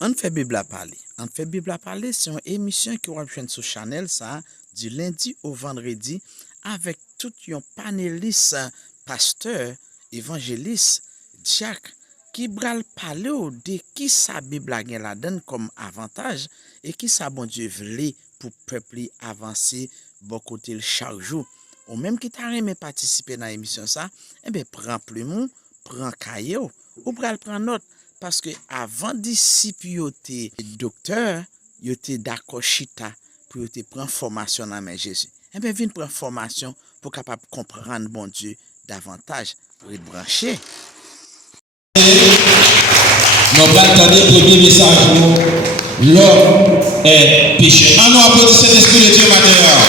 On fait Bible à parler. On fait Bible à parler, c'est une émission qui va sur Channel ça du lundi au vendredi avec tout un panéliste, pasteur, évangéliste, diacre qui bral parler de qui sa Bible a la donne comme avantage et qui sa bon Dieu veut pour peuple avancer bon côté chaque jour. Ou même qui t'a aimé participer dans l'émission ça, eh bien prends plumeau, prends cahier ou bral prend note. Parce que avant disciple yote docteur, yote d'accord chita pour yote prendre formation dans main Jésus. Et bien vinn prendre formation pour capable comprendre bon Dieu davantage pour être branché. Nous allons attendre le premier message. L'homme est péché. En nous applaudissons l'Esprit de Dieu maintenant.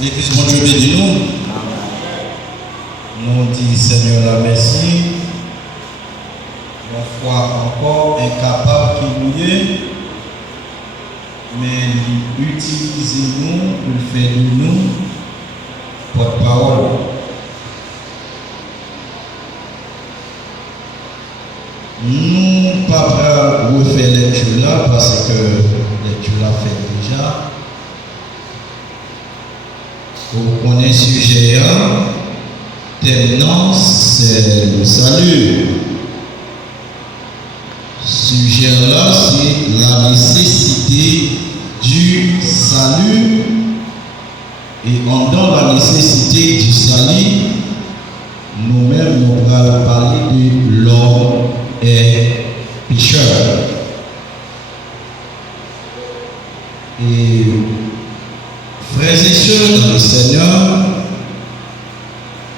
L'église, mon Dieu, bénis nous. Nous disons Seigneur la merci. Une fois encore incapable qui nous est, mais utilisez-nous pour faire de nous porte-parole. Nous ne pouvons pas refaire lecture là parce que lecture là fait déjà. On est sujet à thème, c'est le salut. Sujet là, c'est la nécessité du salut. Et en dans la nécessité du salut, nous-mêmes, nous allons parler de l'homme est pécheur. Et frères et sœurs dans le Seigneur,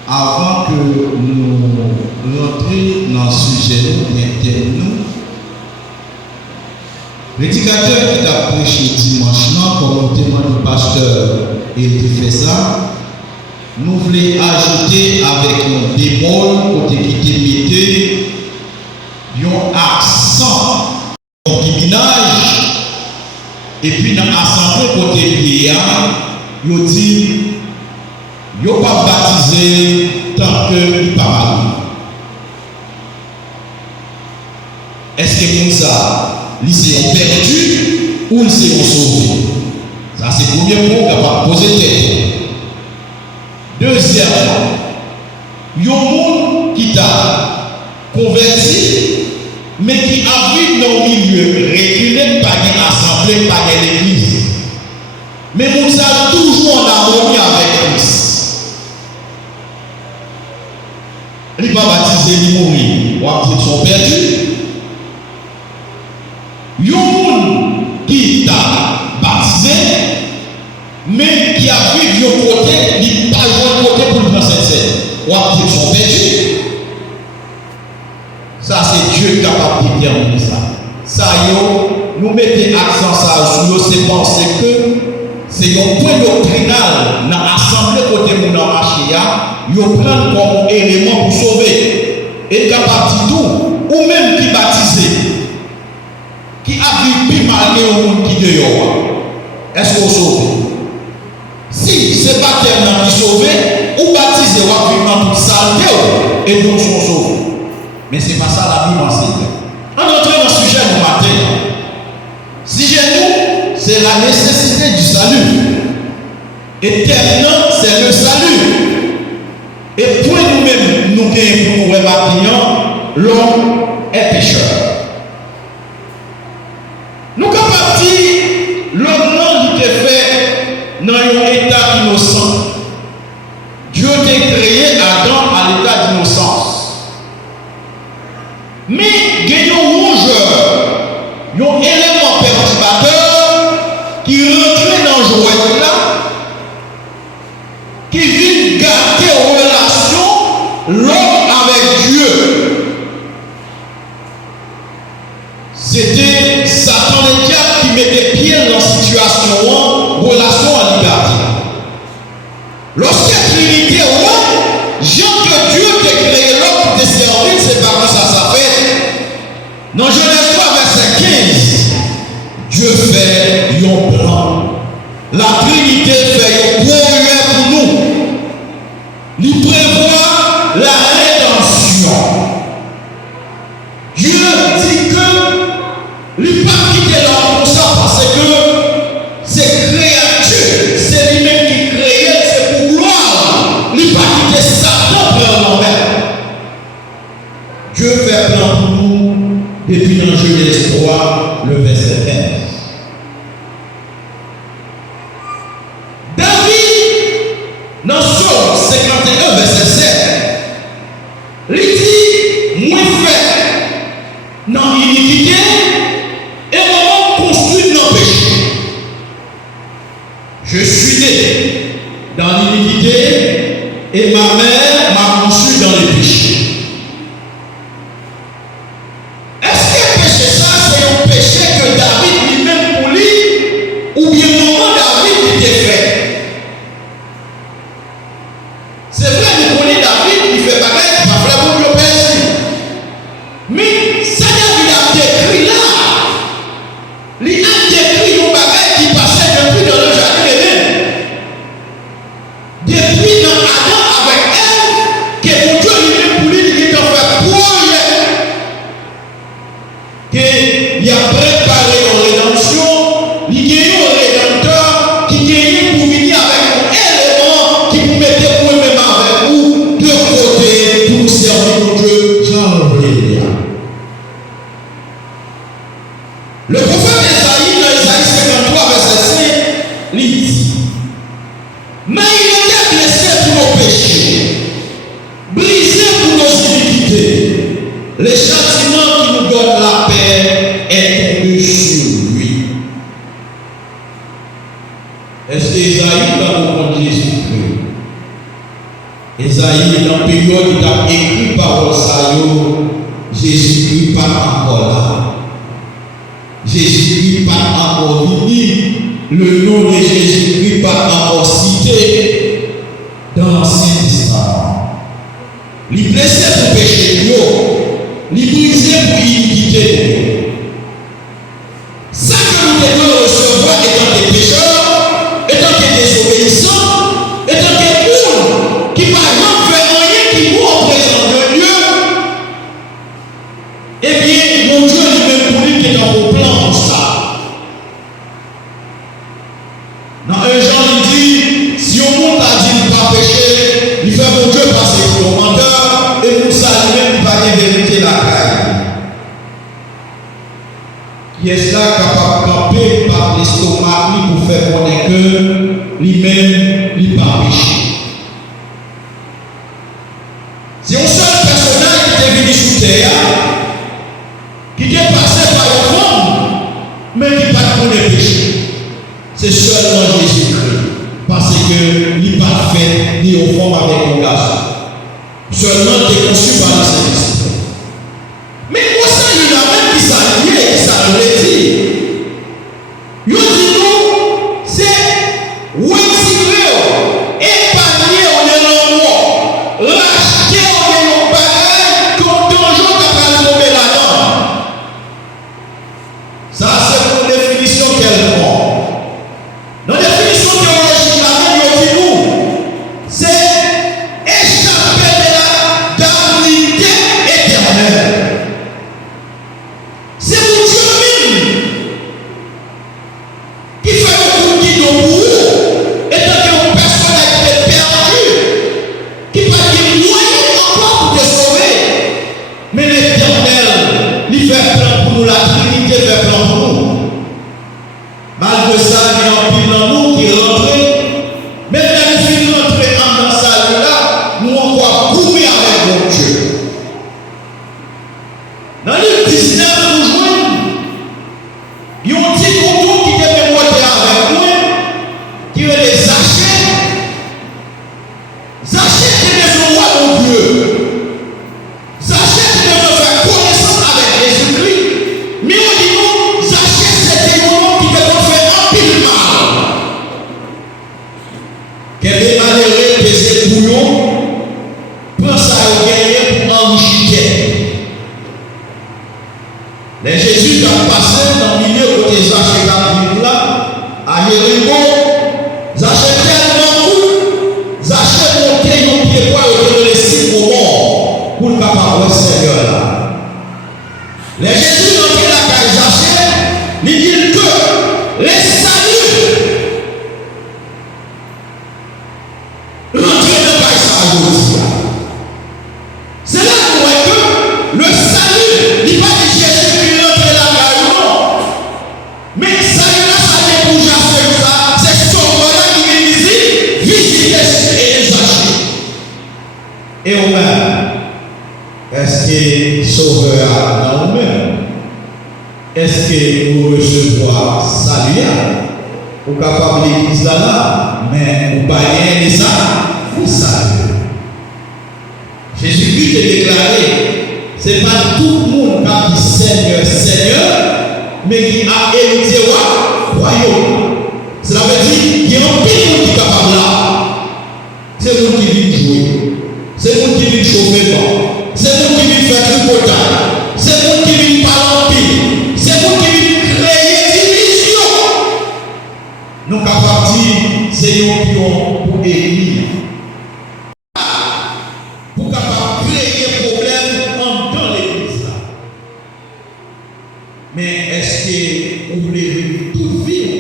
avant que nous rentrions dans le sujet nous, l'éducateur qui a prêché dimanche, comme le témoin du pasteur, il fait ça, nous voulons ajouter avec un bémol, côté qui mettait un accent au guiminage, et puis dans l'assemblée côté prière, il dit, il ne pas baptisé tant que il pas marié. Est-ce que comme ça, ils sont perdus ou ils sont sauvés? Ça, c'est le premier point qu'on va poser tête. Deuxièmement, il y a un monde qui t'a converti, mais qui a vu dans le milieu reculé par une assemblée, par une église. Mais nous sommes toujours en harmonie avec Christ. Il va baptiser, il mourir. Ils sont perdus. Il y a un monde qui t'a baptisé, mais qui a vu de côté, il n'a pas joué de côté pour le prendre cette scène. Ils sont perdus. Ça, c'est Dieu qui a capable de déterminer ça. Ça, nous mettons accent sur nous, c'est penser que c'est un point doctrinal dans l'assemblée côté de mon marché, ils prennent comme élément pour sauver. Et capable de tout, ou même qui baptisé, qui a vu plus mal que le monde qui dehors. Est-ce qu'on sauve? Si c'est pas tellement qui sauve, ou baptisé, ou a vu dans toute saleté, et donc sont sauvés. Mais ce n'est pas ça la Bible enseigne. On entre dans le sujet du matin. Sujet nous, c'est la nécessité du salut. Et terminant, c'est le salut. Et pour nous-mêmes, nous gagnons pour nous l'homme est pécheur. Nous sommes partis, l'homme qui est fait dans un état innocent. Dieu a créé Adam à l'état d'innocence. Mais il y a un rongeur, un élément perturbateur qui rentre dans le jouet là, qui vient gâter en relation l'homme avec Dieu. C'était Satan le diable qui mettait pied dans la situation, relation en liberté. Lorsque la Trinité est Jean que Dieu t'a créé l'homme pour te servir, c'est pas comme ça fait. Dans Genèse 3, verset 15, Dieu fait un plan. La Trinité fait un gros pour nous. Il prévoit la rédemption. Dieu dit que il ne pas quitter l'homme pour ça parce que c'est créature, c'est lui-même qui crée, c'est pour gloire. Il ne pas quitter Satan pour nous-mêmes. Dieu fait plan pour nous depuis dans Genèse 3, le verset 15. Dans Psaume 51, verset 7, il dit, moi fait dans l'iniquité et moi construit dans le péché. Je suis né dans l'iniquité et ma mère m'a conçu dans le péché. Est-ce que le péché ça, c'est un péché que David lui-même pour lui ou bien comment David était fait? C'est vrai, nous connaissons David, il fait pareil, il va faire pour le père. Mais ça, David a décrit là. Il a décrit nos bagages qui passaient depuis dans le jardin d'Éden. Depuis dans Adam avec elle, que mon Dieu lui-même pour lui, il est en fait projet. Qu'il a préparé une rédemption, il y a eu un rédempteur qui gagne pour venir avec un élément qui vous mettait pour même avec vous de côté pour servir mon Dieu. Alléluia. Le prophète Esaïe, dans Esaïe 53, verset 5, il dit, mais il était blessé pour nos péchés, brisé pour nos iniquités. Le châtiment qui nous donne la paix est tombé sur lui. Est-ce que Esaïe va nous rendre Jésus-Christ? Esaïe, dans la période où il a écrit parole ça, Jésus-Christ pas encore là. Jésus-Christ pas encore venu. Le nom de Jésus-Christ pas encore cité dans l'Ancien Testament. Il blessé pour péché, il brisé pour iniquité. Ça que nous devons recevoir étant des pécheurs, étant des désobéissants, étant des poules qui par exemple fait rien qui nous représente de Dieu, eh bien, mon Dieu lui-même pour lui qui est dans vos plans pour ça. Dans 1 Jean, il dit, si on monde a dit ne pas pécher, il fait mon Dieu passer pour le menteur, et pour ça lui-même il va y vérité la caille. Qui est là capable de camper par l'estomac pour faire connaître que lui-même il pas péché. C'est un seul personnage qui est venu sur terre, qui est passé par le monde, mais qui n'a pas connu le péché. C'est seulement Jésus-Christ. Parce que il n'est pas fait ni au fond avec un garçon. Seulement il est conçu par le Saint-Esprit. Mais pour ça, il y a même qui s'allie, qui s'allie. Il dit nous, c'est retirer, épargner au néant, racheter au néant bagage, comme toujours qui va tomber là-dedans. Ça, c'est pour définition qu'elle prend. Dans la définition théologique, la même dit nous, c'est échapper de la damnité éternelle. C'est pour Dieu même dans nous-mêmes. Est-ce que nous recevons salut? Ou capable l'église là, mais ou pas rien de ça, vous savez. Jésus-Christ a déclaré, c'est pas tout le monde qui a dit Seigneur, Seigneur, mais qui a hérité au royaume. Cela veut dire qu'il y a un petit monde qui est capable là. C'est vous qui vient jouer, c'est vous qui vient chauffer, c'est vous qui vient faire du potage, c'est vous qui vient parler, c'est vous qui vient créer division. Nous capables de dire, c'est un pion pour élire. Pour capable créer problème dans l'église. Mais est-ce que vous voulez tout vivre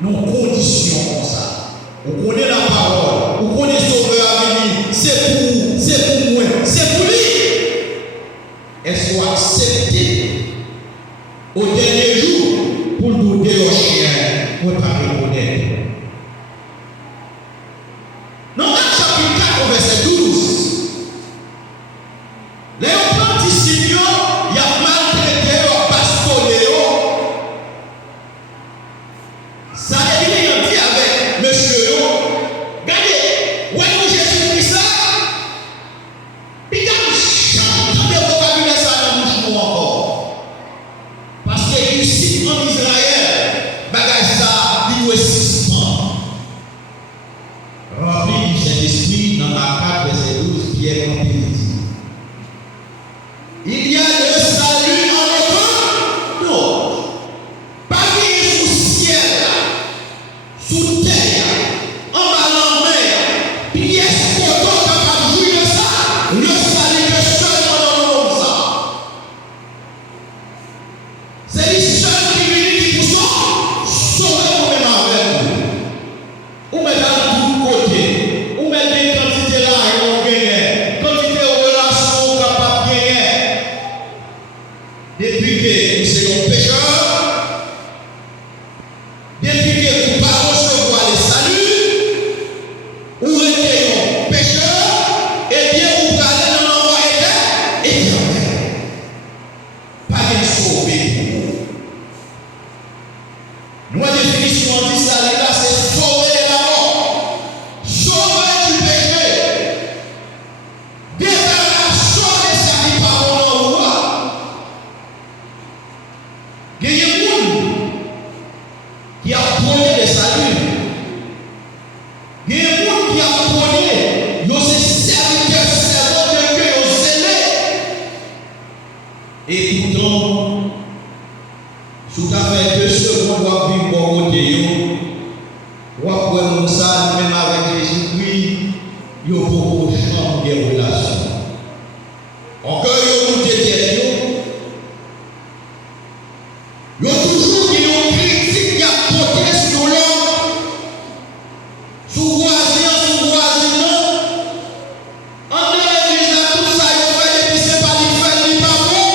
nos conditions comme ça? Vous connaissez la parole, vous connaissez Sauveur à venir, c'est pour moi, c'est pour lui. Est-ce que vous acceptez au dernier jour pour nous donner au chien pour ne pas reconnaître? Dans Actes chapitre 4, verset 12, les apprentis il y a maltraité leur pastoréo. Ça a été dit avec monsieur. Regardez, où est-ce que Jésus-Christ là? Puis quand j'entends des vocabulaires ça dans la bouche encore. Parce que ici en Israël, bagage ça, il doit suspendre. Rempli du Saint-Esprit dans la 4, verset 12, Pierre dit. Il y a le salut en aucun autre. Pas sous ciel, sous terre, en bas en mer. Pièce pour toi capable de jouir de ça. Le salut que seulement dans le monde ça. C'est lui seul qui vient qui vous sauver vous-même avec vous. Ou mettre dans tout côté. Ou mettre des quantités là et on gagne. Quantité de relations capable de gagner. Depuis que nous sommes pécheurs, depuis que nous ne pas recevoir le salut, ou étions pécheurs, et bien vous allez dans l'envoi éternel. Pas de sauver. Nous, la définition du salut là, c'est sauver de la mort, sauver du péché, débarrasser de sa vie par mon envoi. Il y a des gens qui apprennent le salut. Il y a des gens qui apprennent, ils sont serviteurs, servants de Dieu, ils sont zélés. Et pourtant, si vous avez 2 secondes, vous avez vu bon côté, vous avez vu ça, même avec Jésus-Christ, vous avez beaucoup changer de relation. Encore, vous avez dit, il y a toujours une critique qui a porté sur l'homme, sur voisin, en l'église, tout ça, il fait et puis c'est pas du fait, il pas bon.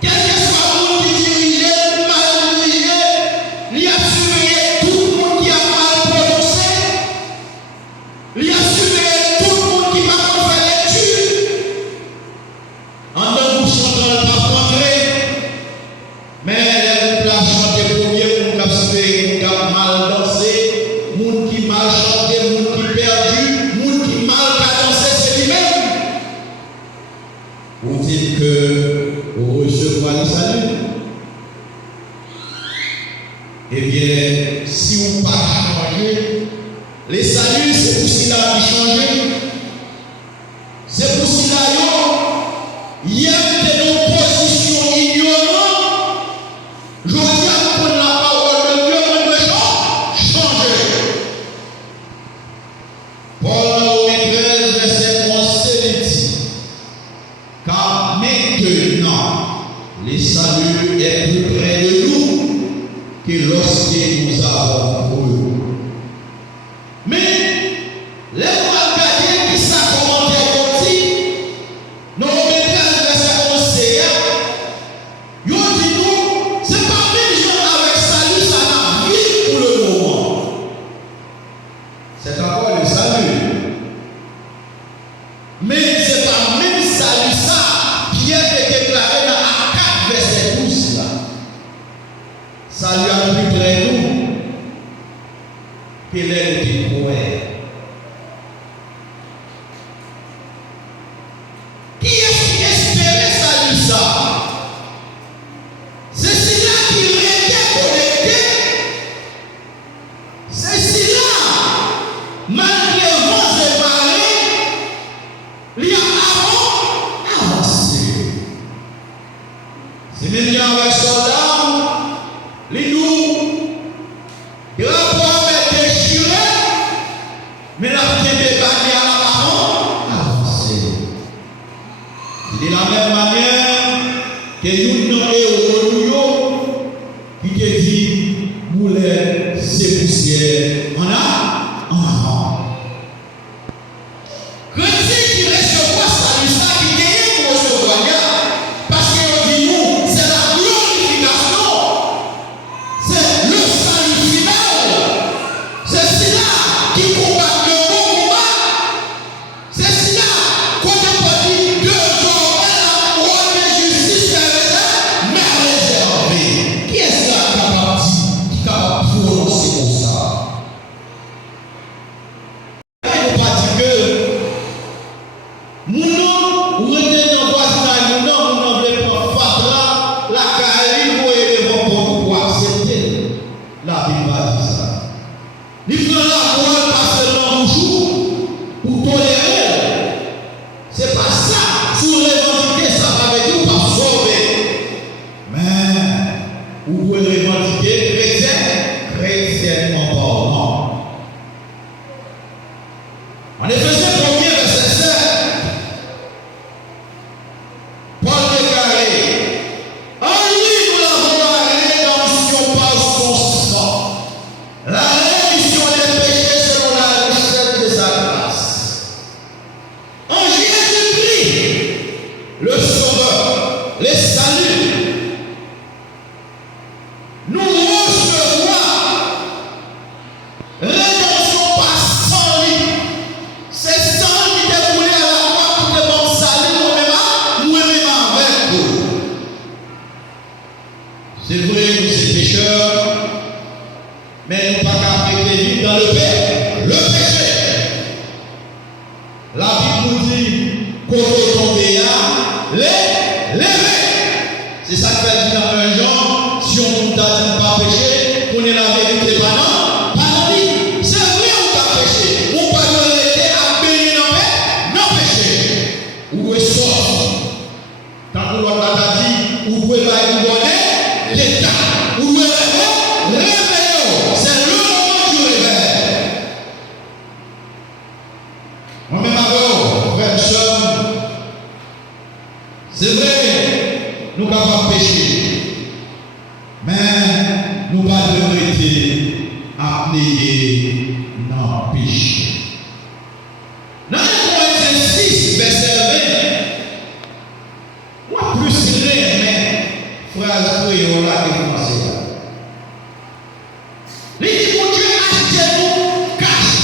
Quel que soit le monde qui dirige, mal dirigé, il a surveillé tout le monde qui a mal prononcé, il a surveillé tout le monde qui va faire l'étude. En nous chantant le pape entré, mais les gens chanter premier, les gens qui ont mal dansé, les gens qui mal chanté, les gens qui perdu, les gens qui mal dansé, c'est lui-même. Vous dites que vous recevez le salut. Eh bien, si vous ne pas changer, les saluts, c'est pour cela qui change. C'est pour cela il y a des positions ignorantes. Je dis à prendre la parole de Dieu, on doit changer. Paul Romains 13, verset 11, c'est dit. Car maintenant, le salut est plus près de nous que lorsque nous avons cru. Mais, les regarder qui ça commentaire aussi, nous remettons le verset 11, c'est yo dit nous, c'est pas même gens avec salut, ça n'a vie pour le moment. C'est encore le salut. Mais c'est pas même qu'elle est de croire. Qui est-ce qui espérait ça dit ça? C'est celui-là qui était connecté. C'est celui-là, malgré vents et marées, il y a avancé. C'est même avec soldats, les loups, drapeau est déchiré, mais la petite débat à la parole, avancé. C'est de la même manière que nous n'avons qui te dit, boulet, c'est poussière. On a en avant. Chrétien qui recevoir ça, qui gagne pour recevoir, parce que dit nous, c'est la glorification, c'est le salut final, c'est cela qui combat le bon combat, c'est cela qu'on a dit deux jours, la roi de justice mais réservé. Qui est-ce là qui est capable de prononcer comme ça? Il ne faut pas dire que nous, ou était dans le voisinage, nous ne voulons pas faire la carrière pour accepter. La Bible dit ça. Il prend la parole parce que l'on joue pour tolérer. C'est pas ça. Sous revendiquer, ça va veut dire pas sauver. Mais, vous pouvez revendiquer chrétiennement parlant. En Éphésiens 1er, verset 7, Paul déclarait, en lui nous l'avons la rédemption par son sang, la rémission des péchés selon la richesse de sa grâce. En Jésus-Christ, le Sauveur, le salut, nous recevons rédemption par sang lui. C'est sang qui est coulé à la croix pour te bon salut nous-mêmes avec vous. C'est vrai, nous sommes pécheurs, mais nous ne pas qu'à prêter vivre dans le péché. La Bible nous dit qu'on peut tomber à lever. C'est ça que fait dire dans 1 Jean, si on nous t'a dit pas pécher, qu'on est la vérité pas non, c'est vrai on t'a péché, on pas de l'été à bénir non péché. Ou est sorti. Tant que l'autre t'a dit, ou pouvez pas y donner l'état, ou pouvez réveiller, c'est le moment du réveil. Moi-même avec frère soeur, c'est vrai, nous capables de pécher, mais nous pas de rester appliqués dans le péché. Dans 1 Corinthiens 6, verset 20, moi plus rien, phrase créole là qui commence là. Il dit mon Dieu achetez-nous cash.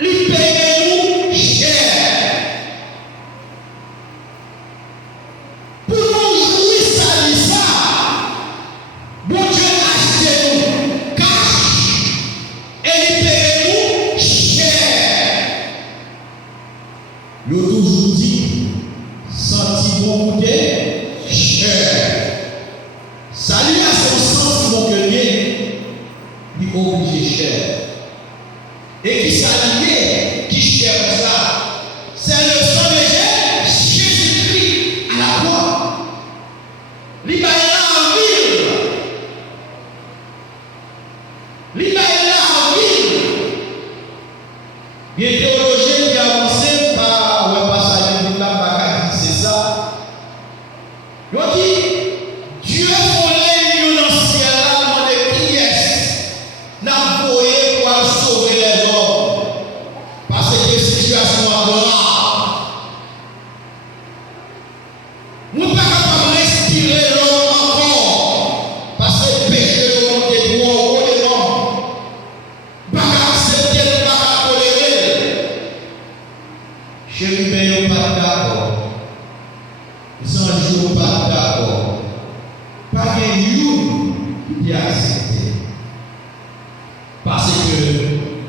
Il paye nous cher. Pour nous jouir ça dit ça. Mon Dieu achetez-nous cash. Et il paye nous cher. Le toujours dit, senti bon goûter, cher. Salut à son sens bon que il obligé cher. Et qui s'allie, qui cher ça, c'est le sang de Jésus-Christ à la croix. Il va là en ville. Il va là en ville. Il y a des théologiens qui avancent par un passage de la c'est ça. Ils ont dit, Dieu voulait nous dans le ciel là, de qui est n'a voyé pour sauver les hommes. Parce que les situations sont graves.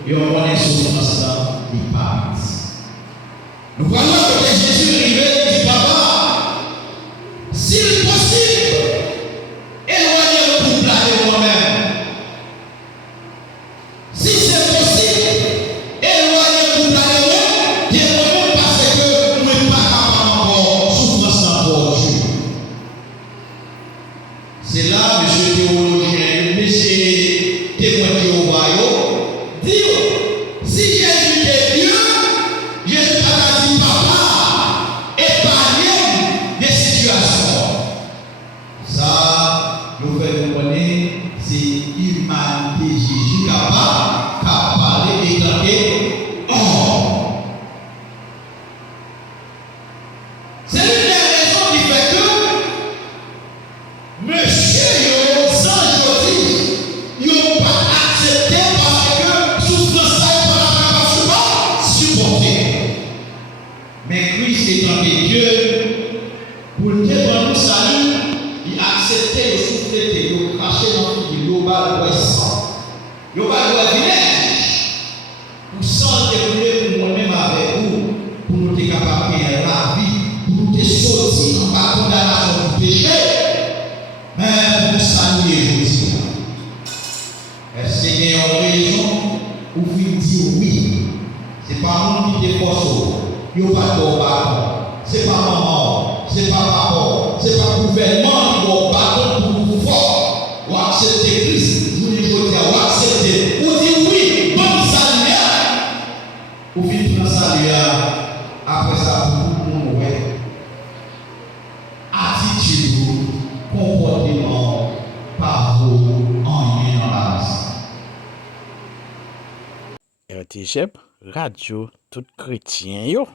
et on connaît souffrance là, il passe. Nous voyons que Jésus est arrivé et dit, papa, s'il est possible, éloignez le couple là de moi-même. Si c'est possible, éloignez le couple là de moi-même, parce que nous ne sommes pas capables encore souffrance encore Dieu. C'est là, monsieur théologien, monsieur témoin de Jéhovah, dit, si Jésus est Dieu, Jésus a dit, papa, épargnez des situations. Ça, nous faisons connaître, c'est l'humanité Jésus capable, parler et chanter. Oh! C'est l'une des raisons qui fait que monsieur, sans jodi, ils n'ont pas accepté parce que souffrance ça n'est pas supporter. Mais Christ étant Dieu, pour le témoin du salut, il a accepté de souffler, de cracher dans le global puissant. Il va le village pour s'en dérouler pour nous-mêmes avec vous, pour nous être capables de faire la vie, pour nous sortir en bas condamnation du péché. Mais pour nous saluer aujourd'hui, est-ce qu'il y a une raison où vous dites oui? Ce n'est pas nous qui te forçons, il n'y a pas de bâton, ce n'est pas maman, ce n'est pas papa, ce n'est pas le gouvernement qui va bâton pour vous fort. Ou accepter Christ, vous dites ou accepter, ou dites oui, bon salut, ou vite prendre salut, après ça, vous nous ouais. Attitude, comportement, parole, en lien dans la vie. RTGEP, radio tout chrétien yo.